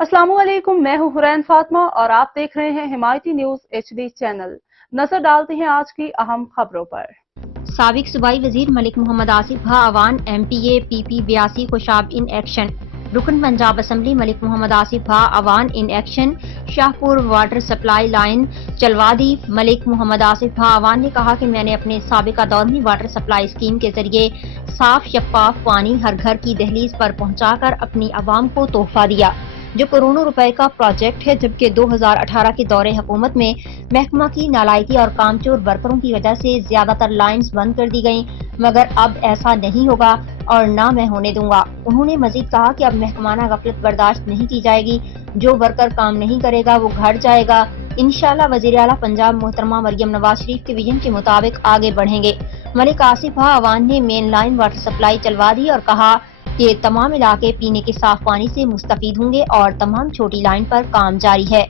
अस्सलाम वालेकुम, मैं हूं हुरैन फातिमा और आप देख रहे हैं हिमायती न्यूज HD चैनल। नजर डालते हैं आज की अहम खबरों पर। साबिक सूबाई वजीर मलिक मोहम्मद आसिफ भा Awan MPA PP 82 Khushab in action. रुकन पंजाब असम्बली मलिक मोहम्मद आसिफ भा Awan in action. Shahpur water supply line चलवा दी। मलिक मोहम्मद आसिफ भा अवान ने कहा कि मैंने अपने साबिका दौर में वाटर सप्लाई स्कीम के जरिए साफ शफाफ पानी हर घर की दहलीज पर पहुंचाकर अपनी आवाम को तोहफा दिया, जो करोड़ों रुपए का प्रोजेक्ट है। जबकि 2018 के दौरे हुकूमत में महकमा की नालायकी और कामचोर वर्करों की वजह से ज्यादातर लाइन्स बंद कर दी गईं, मगर अब ऐसा नहीं होगा और ना मैं होने दूंगा। उन्होंने मजीद कहा कि अब महकमाना गफलत बर्दाश्त नहीं की जाएगी। जो वर्कर काम नहीं करेगा वो घर जाएगा। इंशाअल्लाह वजीर आला पंजाब मोहतरमा मरियम नवाज शरीफ के विजन के मुताबिक आगे बढ़ेंगे। मलिक आसिफ भा अवान ने मेन लाइन वाटर सप्लाई चलवा दी और कहा कि तमाम इलाके पीने के साफ पानी से मुस्तफीद होंगे और तमाम छोटी लाइन पर काम जारी है।